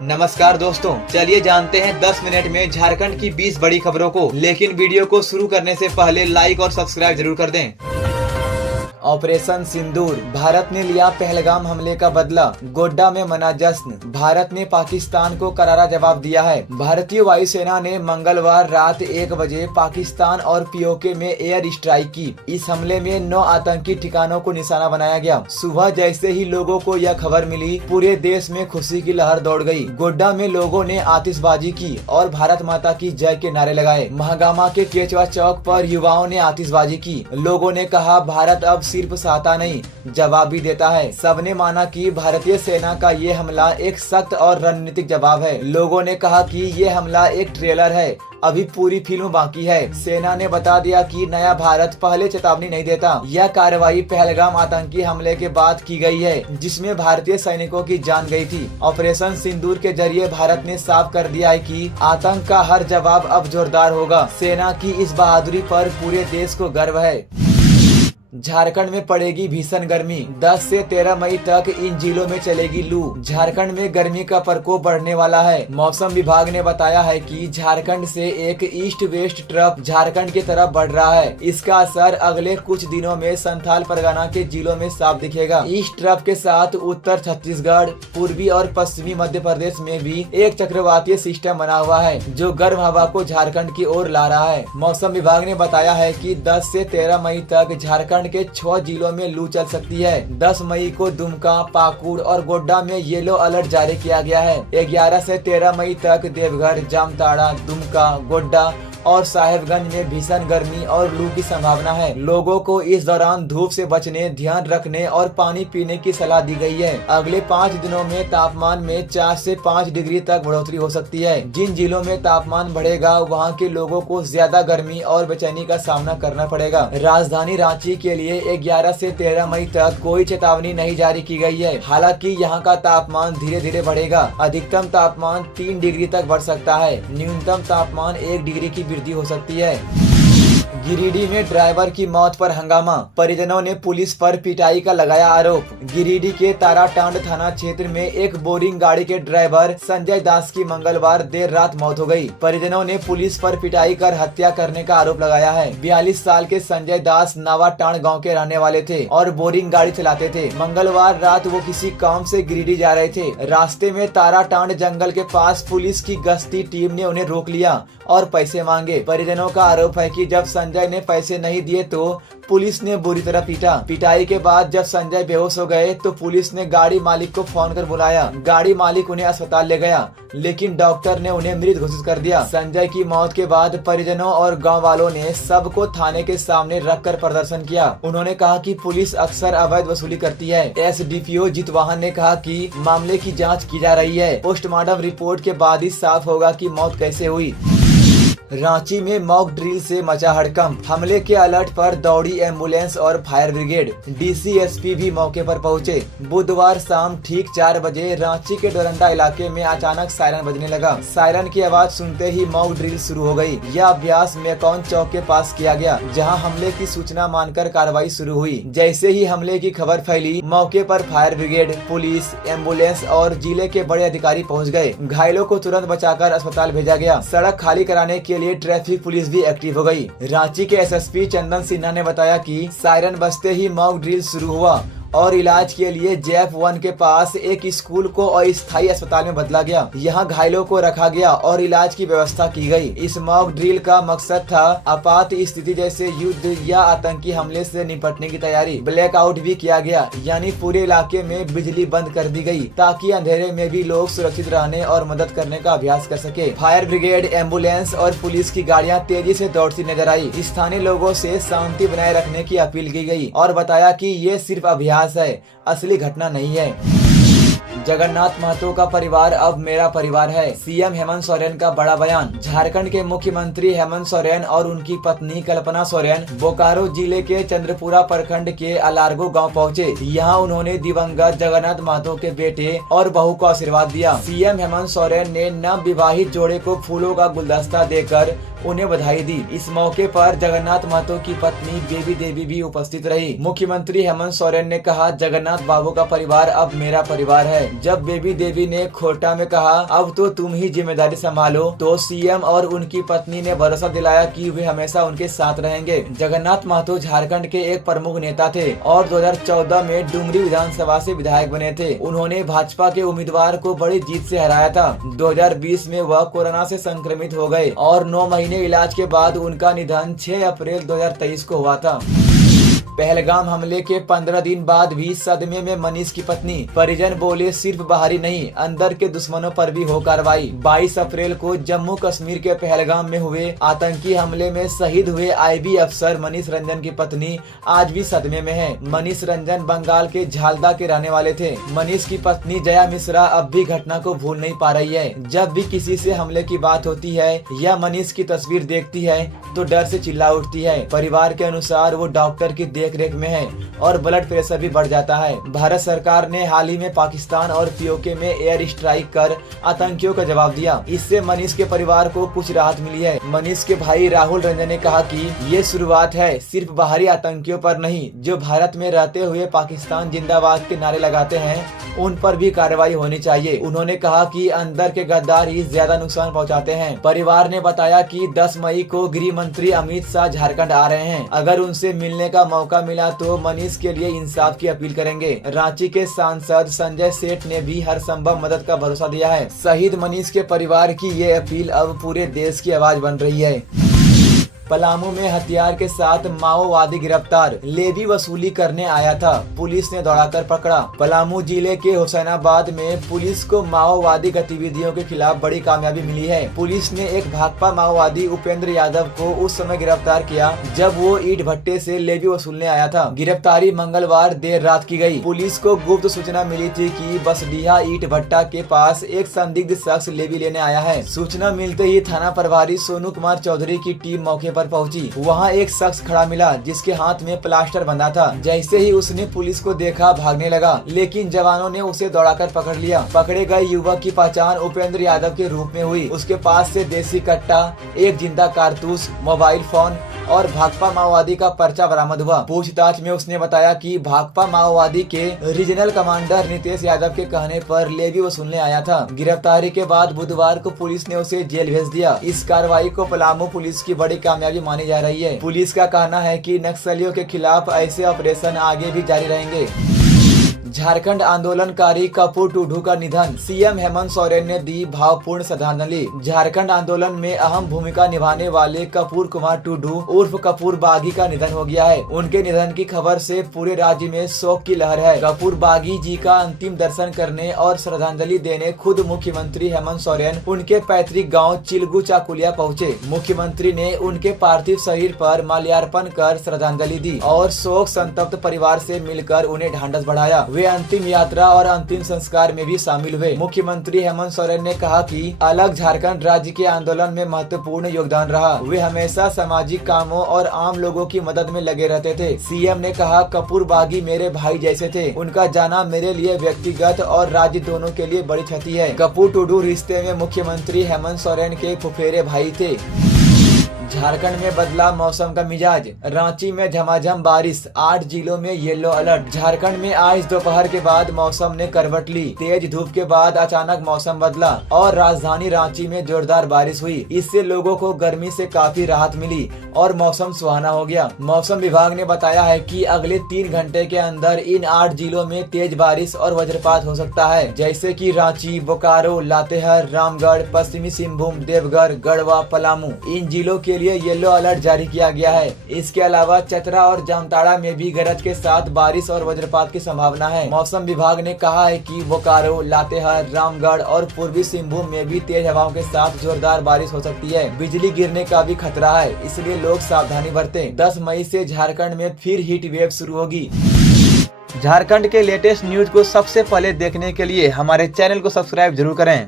नमस्कार दोस्तों, चलिए जानते हैं 10 मिनट में झारखंड की 20 बड़ी खबरों को। लेकिन वीडियो को शुरू करने से पहले लाइक और सब्सक्राइब जरूर कर दें। ऑपरेशन सिंदूर, भारत ने लिया पहलगाम हमले का बदला, गोड्डा में मना जश्न। भारत ने पाकिस्तान को करारा जवाब दिया है। भारतीय वायुसेना ने मंगलवार रात 1 बजे पाकिस्तान और पीओके में एयर स्ट्राइक की। इस हमले में 9 आतंकी ठिकानों को निशाना बनाया गया। सुबह जैसे ही लोगों को यह खबर मिली, पूरे देश में खुशी की लहर दौड़ गई। गोड्डा में लोगों ने आतिशबाजी की और भारत माता की जय के नारे लगाए। महागामा के केचवा चौक पर युवाओं ने आतिशबाजी की। लोगों ने कहा, भारत अब सिर्फ सहता नहीं, जवाब भी देता है। सबने माना कि भारतीय सेना का ये हमला एक सख्त और रणनीतिक जवाब है। लोगों ने कहा कि ये हमला एक ट्रेलर है, अभी पूरी फिल्म बाकी है। सेना ने बता दिया कि नया भारत पहले चेतावनी नहीं देता। यह कार्रवाई पहलगाम आतंकी हमले के बाद की गई है, जिसमें भारतीय सैनिकों की जान गई थी। ऑपरेशन सिंदूर के जरिए भारत ने साफ कर दिया है कि आतंक का हर जवाब अब जोरदार होगा। सेना की इस बहादुरी पर पूरे देश को गर्व है। झारखंड में पड़ेगी भीषण गर्मी, 10 से 13 मई तक इन जिलों में चलेगी लू। झारखंड में गर्मी का प्रकोप बढ़ने वाला है। मौसम विभाग ने बताया है कि झारखंड से एक ईस्ट वेस्ट ट्रफ झारखंड की तरफ बढ़ रहा है। इसका असर अगले कुछ दिनों में संथाल परगना के जिलों में साफ दिखेगा। ईस्ट ट्रफ के साथ उत्तर छत्तीसगढ़, पूर्वी और पश्चिमी मध्य प्रदेश में भी एक चक्रवातीय सिस्टम बना हुआ है, जो गर्म हवा को झारखंड की ओर ला रहा है। मौसम विभाग ने बताया है कि 10 से 13 मई तक झारखंड के 6 जिलों में लू चल सकती है। 10 मई को दुमका, पाकुड़ और गोड्डा में येलो अलर्ट जारी किया गया है। 11 से 13 मई तक देवघर, जामताड़ा, दुमका, गोड्डा और साहेबगंज में भीषण गर्मी और लू की संभावना है। लोगों को इस दौरान धूप से बचने, ध्यान रखने और पानी पीने की सलाह दी गई है। अगले 5 दिनों में तापमान में 4 से 5 डिग्री तक बढ़ोतरी हो सकती है। जिन जिलों में तापमान बढ़ेगा, वहां के लोगों को ज्यादा गर्मी और बेचैनी का सामना करना पड़ेगा। राजधानी रांची के लिए 11 से 13 मई तक कोई चेतावनी नहीं जारी की गई है। हालांकि यहाँ का तापमान धीरे धीरे बढ़ेगा। अधिकतम तापमान 3 डिग्री तक बढ़ सकता है। न्यूनतम तापमान 1 डिग्री की वृद्धि हो सकती है। गिरिडीह में ड्राइवर की मौत पर हंगामा, परिजनों ने पुलिस पर पिटाई का लगाया आरोप। गिरिडीह के ताराटांड थाना क्षेत्र में एक बोरिंग गाड़ी के ड्राइवर संजय दास की मंगलवार देर रात मौत हो गई। परिजनों ने पुलिस पर पिटाई कर हत्या करने का आरोप लगाया है। 42 साल के संजय दास नावाटांड गांव के रहने वाले थे और बोरिंग गाड़ी चलाते थे। मंगलवार रात वो किसी काम से गिरिडीह जा रहे थे। रास्ते में ताराटांड जंगल के पास पुलिस की गश्ती टीम ने उन्हें रोक लिया और पैसे मांगे। परिजनों का आरोप है कि जब संजय ने पैसे नहीं दिए तो पुलिस ने बुरी तरह पीटा। पिटाई के बाद जब संजय बेहोश हो गए तो पुलिस ने गाड़ी मालिक को फोन कर बुलाया। गाड़ी मालिक उन्हें अस्पताल ले गया, लेकिन डॉक्टर ने उन्हें मृत घोषित कर दिया। संजय की मौत के बाद परिजनों और गांव वालों ने सबको थाने के सामने रखकर प्रदर्शन किया। उन्होंने कहा कि पुलिस अक्सर अवैध वसूली करती है। एसडीपीओ जितवाहन ने कहा कि मामले की जाँच की जा रही है। पोस्टमार्टम रिपोर्ट के बाद ही साफ होगा कि मौत कैसे हुई। रांची में मॉक ड्रिल से मचा हड़कंप, हमले के अलर्ट पर दौड़ी एम्बुलेंस और फायर ब्रिगेड। डीसीएसपी भी मौके पर पहुंचे। बुधवार शाम ठीक 4 बजे रांची के डोरंडा इलाके में अचानक सायरन बजने लगा। सायरन की आवाज सुनते ही मॉक ड्रिल शुरू हो गई। यह अभ्यास मेकॉन चौक के पास किया गया, जहां हमले की सूचना मानकर कार्रवाई शुरू हुई। जैसे ही हमले की खबर फैली, मौके पर फायर ब्रिगेड, पुलिस, एम्बुलेंस और जिले के बड़े अधिकारी पहुँच गए। घायलों को तुरंत बचाकर अस्पताल भेजा गया। सड़क खाली कराने के लिए ट्रैफिक पुलिस भी एक्टिव हो गई। रांची के एसएसपी चंदन सिन्हा ने बताया कि सायरन बजते ही मॉक ड्रिल शुरू हुआ और इलाज के लिए JF1 के पास एक स्कूल को अस्थायी अस्पताल में बदला गया। यहाँ घायलों को रखा गया और इलाज की व्यवस्था की गई। इस मॉक ड्रिल का मकसद था आपात स्थिति जैसे युद्ध या आतंकी हमले से निपटने की तैयारी। ब्लैकआउट भी किया गया, यानी पूरे इलाके में बिजली बंद कर दी गई ताकि अंधेरे में भी लोग सुरक्षित रहने और मदद करने का अभ्यास कर सके। फायर ब्रिगेड, एम्बुलेंस और पुलिस की गाड़ियाँ तेजी से दौड़ती नजर आई। स्थानीय लोगों से शांति बनाए रखने की अपील की गई और बताया कि ये सिर्फ अभ्यास है, असली घटना नहीं है। जगन्नाथ महतो का परिवार अब मेरा परिवार है, सीएम हेमंत सोरेन का बड़ा बयान। झारखंड के मुख्यमंत्री हेमंत सोरेन और उनकी पत्नी कल्पना सोरेन बोकारो जिले के चंद्रपुरा प्रखंड के अलारगो गांव पहुंचे। यहां उन्होंने दिवंगत जगन्नाथ महतो के बेटे और बहू को आशीर्वाद दिया। सीएम हेमंत सोरेन ने नव विवाहित जोड़े को फूलों का गुलदस्ता देकर उन्हें बधाई दी। इस मौके पर जगन्नाथ महतो की पत्नी बेबी देवी भी उपस्थित रही। मुख्यमंत्री हेमंत सोरेन ने कहा, जगन्नाथ बाबू का परिवार अब मेरा परिवार है। जब बेबी देवी ने खोटा में कहा, अब तो तुम ही जिम्मेदारी संभालो, तो सीएम और उनकी पत्नी ने भरोसा दिलाया कि वे हमेशा उनके साथ रहेंगे। जगन्नाथ महतो झारखंड के एक प्रमुख नेता थे और 2014 में डुमरी विधानसभा से विधायक बने थे। उन्होंने भाजपा के उम्मीदवार को बड़ी जीत से हराया था। 2020 में वह कोरोना से संक्रमित हो गए और 9 महीने इलाज के बाद उनका निधन 6 अप्रैल 2023 को हुआ था। पहलगाम हमले के 15 दिन बाद भी सदमे में मनीष की पत्नी। परिजन बोले, सिर्फ बाहरी नहीं, अंदर के दुश्मनों पर भी हो कार्रवाई। 22 अप्रैल को जम्मू कश्मीर के पहलगाम में हुए आतंकी हमले में शहीद हुए आईबी अफसर मनीष रंजन की पत्नी आज भी सदमे में है। मनीष रंजन बंगाल के झालदा के रहने वाले थे। मनीष की पत्नी जया मिश्रा अब भी घटना को भूल नहीं पा रही है। जब भी किसी से हमले की बात होती है या मनीष की तस्वीर देखती है तो डर से चिल्ला उठती है। परिवार के अनुसार वो डॉक्टर की देख में है और ब्लड प्रेशर भी बढ़ जाता है। भारत सरकार ने हाल ही में पाकिस्तान और पीओके में एयर स्ट्राइक कर आतंकियों का जवाब दिया। इससे मनीष के परिवार को कुछ राहत मिली है। मनीष के भाई राहुल रंजन ने कहा कि ये शुरुआत है, सिर्फ बाहरी आतंकियों पर नहीं, जो भारत में रहते हुए पाकिस्तान जिंदाबाद के नारे लगाते हैं उन पर भी कार्रवाई होनी चाहिए। उन्होंने कहा कि अंदर के गद्दार ही ज्यादा नुकसान पहुंचाते हैं। परिवार ने बताया कि 10 मई को गृह मंत्री अमित शाह झारखंड आ रहे हैं। अगर उनसे मिलने का मौका मिला तो मनीष के लिए इंसाफ की अपील करेंगे। रांची के सांसद संजय सेठ ने भी हर संभव मदद का भरोसा दिया है। शहीद मनीष के परिवार की ये अपील अब पूरे देश की आवाज बन रही है। पलामू में हथियार के साथ माओवादी गिरफ्तार, लेवी वसूली करने आया था, पुलिस ने दौड़ाकर पकड़ा। पलामू जिले के हुसैनाबाद में पुलिस को माओवादी गतिविधियों के खिलाफ बड़ी कामयाबी मिली है। पुलिस ने एक भाकपा माओवादी उपेंद्र यादव को उस समय गिरफ्तार किया जब वो ईंट भट्टे से लेवी वसूलने आया था। गिरफ्तारी मंगलवार देर रात की गई। पुलिस को गुप्त सूचना मिली थी कि बसडीहा ईंट भट्टा के पास एक संदिग्ध शख्स लेवी लेने आया है। सूचना मिलते ही थाना प्रभारी सोनू कुमार चौधरी की टीम मौके पर पहुंची। वहां एक शख्स खड़ा मिला जिसके हाथ में प्लास्टर बंधा था। जैसे ही उसने पुलिस को देखा भागने लगा, लेकिन जवानों ने उसे दौड़ाकर पकड़ लिया। पकड़े गए युवक की पहचान उपेंद्र यादव के रूप में हुई। उसके पास से देसी कट्टा, एक जिंदा कारतूस, मोबाइल फोन और भाकपा माओवादी का पर्चा बरामद हुआ। पूछताछ में उसने बताया कि भाकपा माओवादी के रीजनल कमांडर नितेश यादव के कहने पर लेवी वसूलने आया था। गिरफ्तारी के बाद बुधवार को पुलिस ने उसे जेल भेज दिया। इस कार्रवाई को पलामू पुलिस की बड़ी कामयाबी मानी जा रही है। पुलिस का कहना है कि नक्सलियों के खिलाफ ऐसे ऑपरेशन आगे भी जारी रहेंगे। झारखंड आंदोलनकारी कपूर टुडू का निधन, सीएम हेमंत सोरेन ने दी भावपूर्ण श्रद्धांजलि। झारखंड आंदोलन में अहम भूमिका निभाने वाले कपूर कुमार टुडू उर्फ कपूर बागी का निधन हो गया है। उनके निधन की खबर से पूरे राज्य में शोक की लहर है। कपूर बागी जी का अंतिम दर्शन करने और श्रद्धांजलि देने खुद मुख्यमंत्री हेमंत सोरेन उनके पैतृक गाँव चिलगू चाकुलिया पहुँचे। मुख्यमंत्री ने उनके पार्थिव शरीर पर माल्यार्पण कर श्रद्धांजलि दी और शोक संतप्त परिवार से मिलकर उन्हें ढांढस बढ़ाया। वे अंतिम यात्रा और अंतिम संस्कार में भी शामिल हुए। मुख्यमंत्री हेमंत सोरेन ने कहा कि अलग झारखंड राज्य के आंदोलन में महत्वपूर्ण योगदान रहा। वे हमेशा सामाजिक कामों और आम लोगों की मदद में लगे रहते थे। सीएम ने कहा, कपूर बागी मेरे भाई जैसे थे। उनका जाना मेरे लिए व्यक्तिगत और राज्य दोनों के लिए बड़ी क्षति है। कपूर टुडू रिश्ते में मुख्यमंत्री हेमंत सोरेन के फुफेरे भाई थे। झारखंड में बदला मौसम का मिजाज, रांची में झमाझम बारिश, 8 जिलों में येलो अलर्ट। झारखंड में आज दोपहर के बाद मौसम ने करवट ली। तेज धूप के बाद अचानक मौसम बदला और राजधानी रांची में जोरदार बारिश हुई। इससे लोगों को गर्मी से काफी राहत मिली और मौसम सुहाना हो गया। मौसम विभाग ने बताया है कि अगले 3 घंटे के अंदर इन 8 जिलों में तेज बारिश और वज्रपात हो सकता है, जैसे कि रांची, बोकारो, लातेहार, रामगढ़, पश्चिमी सिंहभूम, देवघर, गढ़वा, पलामू। इन जिलों के लिए येलो अलर्ट जारी किया गया है। इसके अलावा चतरा और जामताड़ा में भी गरज के साथ बारिश और वज्रपात की संभावना है। मौसम विभाग ने कहा है कि बोकारो, लातेहार, रामगढ़ और पूर्वी सिंहभूम में भी तेज हवाओं के साथ जोरदार बारिश हो सकती है। बिजली गिरने का भी खतरा है, इसलिए लोग सावधानी बरतें। 10 मई से झारखंड में फिर हीट वेव शुरू होगी। झारखंड के लेटेस्ट न्यूज को सबसे पहले देखने के लिए हमारे चैनल को सब्सक्राइब जरूर करें।